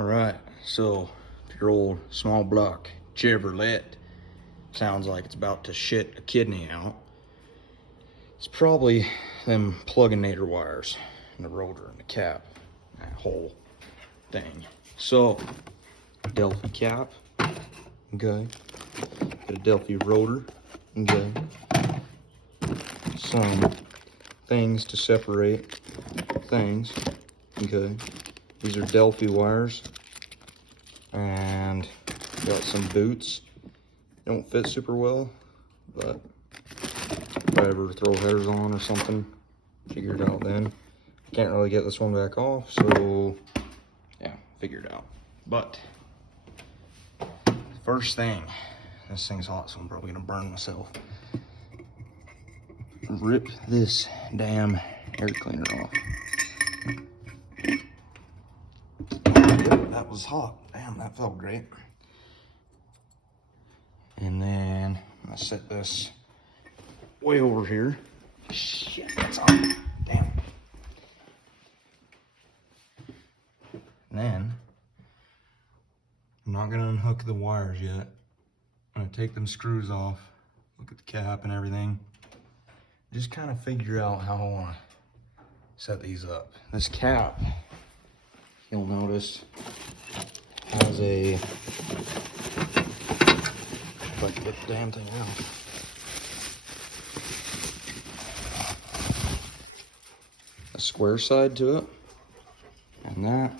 All right, so your old small block Chevrolet sounds like it's about to shit a kidney out. It's probably them plug-in-nator wires in the rotor and the cap, that whole thing. So, Delphi cap, okay. Got a Delphi rotor, okay. Some things to separate things, okay. These are Delphi wires, and got some boots. They don't fit super well, but if I ever throw headers on or something, figure it out then. I can't really get this one back off, so yeah, figure it out. But first thing, this thing's hot, so I'm probably gonna burn myself. Rip this damn air cleaner off. That was hot. Damn, that felt great. And then I'm gonna set this way over here. Shit, that's hot. Damn. And then I'm not gonna unhook the wires yet. I'm gonna take them screws off, look at the cap and everything. Just kind of figure out how I wanna set these up. This cap, you'll notice, has a, if I can get the damn thing out. A square side to it, and that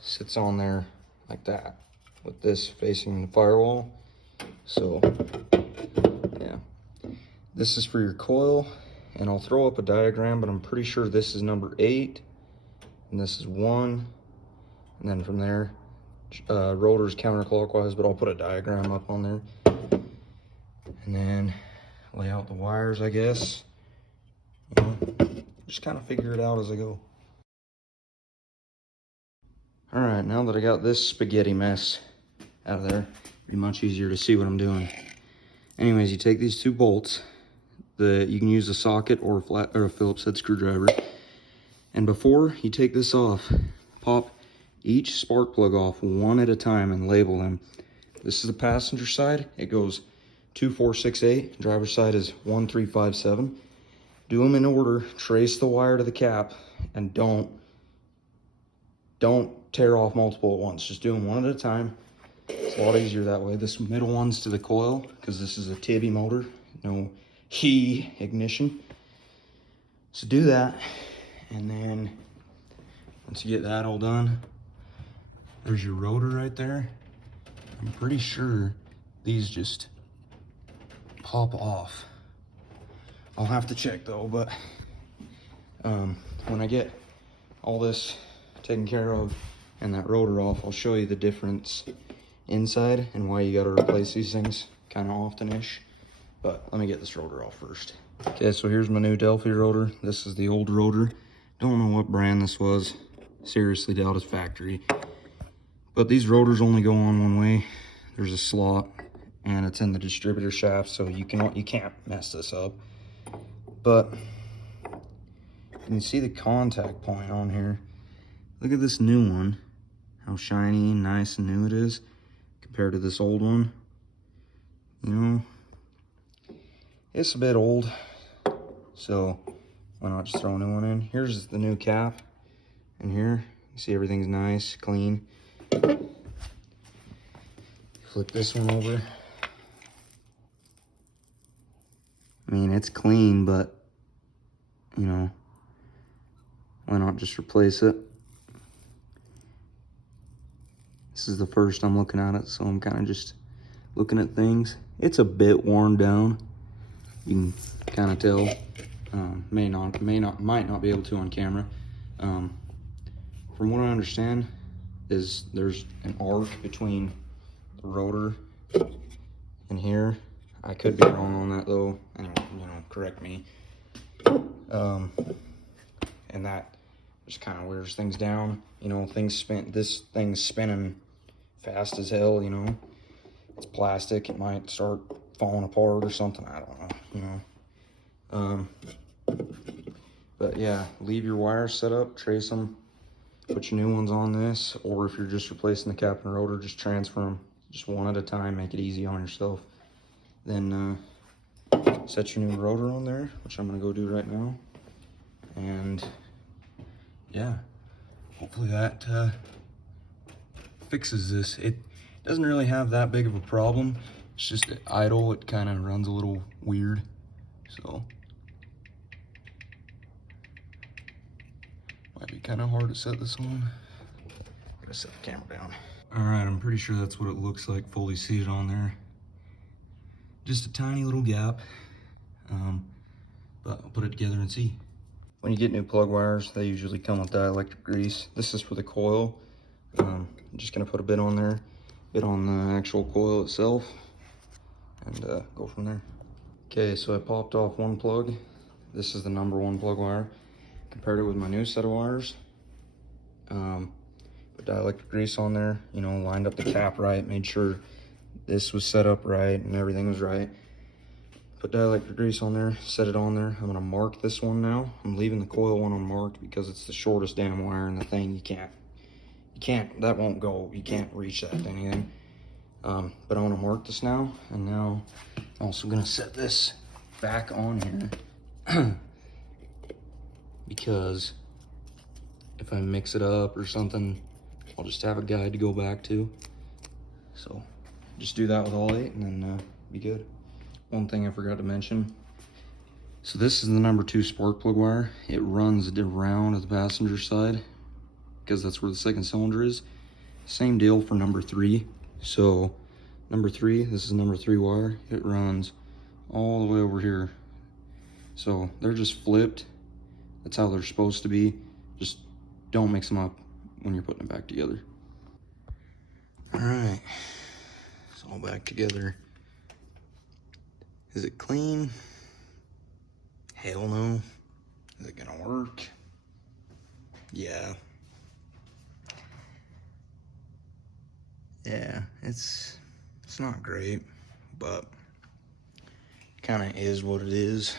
sits on there like that, with this facing the firewall. So, yeah. This is for your coil, and I'll throw up a diagram, but I'm pretty sure this is number 8, and this is 1, and then from there, rotor's counterclockwise, but I'll put a diagram up on there. And then lay out the wires, I guess. You know, just kind of figure it out as I go. All right, now that I got this spaghetti mess out of there, it'll be much easier to see what I'm doing. Anyways, you take these 2 bolts. You can use a socket or a Phillips head screwdriver. And before you take this off, pop each spark plug off one at a time and label them. This is the passenger side. It goes 2468. Driver's side is 1357. Do them in order. Trace the wire to the cap, and don't tear off multiple at once. Just do them one at a time. It's a lot easier that way. This middle one's to the coil, because this is a TBI motor, no HE ignition. So do that, and then once you get that all done, there's your rotor right there. I'm pretty sure these just pop off. I'll have to check though, but when I get all this taken care of and that rotor off, I'll show you the difference inside and why you gotta replace these things kind of often-ish. But let me get this rotor off first. Okay, so here's my new Delphi rotor. This is the old rotor. Don't know what brand this was. Seriously doubt it's factory. But these rotors only go on one way. There's a slot, and it's in the distributor shaft, so you can't mess this up. But you can see the contact point on here. Look at this new one, how shiny and nice and new it is compared to this old one. You know, it's a bit old, so why not just throw a new one in? Here's the new cap, and here you see everything's nice, clean. Flip this one over. I mean, it's clean, but you know, why not just replace it? This is the first I'm looking at it, so I'm kind of just looking at things. It's a bit worn down. You can kind of tell. Might not be able to on camera. From what I understand, is there's an arc between the rotor and here. I could be wrong on that though. Anyway, you know, correct me. And that just kind of wears things down. You know, this thing's spinning fast as hell, you know. It's plastic, it might start falling apart or something, I don't know, you know. But yeah, leave your wires set up, trace them put your new ones on this, or if you're just replacing the cap and rotor, just transfer them just one at a time, make it easy on yourself. Then set your new rotor on there, which I'm gonna go do right now. And yeah, hopefully that fixes this. It doesn't really have that big of a problem. It's just idle, it kind of runs a little weird. So might be kind of hard to set this on. Gotta set the camera down. All right, I'm pretty sure that's what it looks like fully seated on there. Just a tiny little gap, but I'll put it together and see. When you get new plug wires, they usually come with dielectric grease. This is for the coil. I'm just gonna put a bit on there, bit on the actual coil itself, and go from there. Okay, so I popped off one plug. This is the number 1 plug wire. Compared it with my new set of wires. Put dielectric grease on there, you know, lined up the cap right, made sure this was set up right and everything was right. Put dielectric grease on there, set it on there. I'm gonna mark this one now. I'm leaving the coil one unmarked because it's the shortest damn wire in the thing. You can't, that won't go, you can't reach that thing. But I wanna mark this now, and now I'm also gonna set this back on here because if I mix it up or something, I'll just have a guide to go back to. So just do that with all 8 and then be good. One thing I forgot to mention. So this is the number 2 spark plug wire. It runs around at the passenger side because that's where the second cylinder is. Same deal for number 3. So number 3, this is number 3 wire. It runs all the way over here. So they're just flipped. That's how they're supposed to be. Just don't mix them up when you're putting it back together. All right, it's all back together. Is it clean? Hell no. Is it gonna work? Yeah. Yeah, it's not great, but kind of is what it is.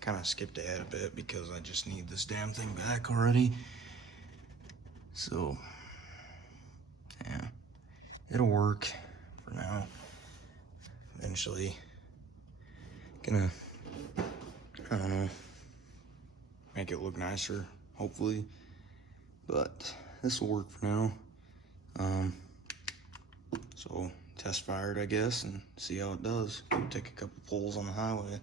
Kind of skipped ahead a bit because I just need this damn thing back already. So, yeah, it'll work for now. Eventually, gonna, I don't know, make it look nicer, hopefully. But this will work for now. So test fire it, I guess, and see how it does. Take a couple pulls on the highway.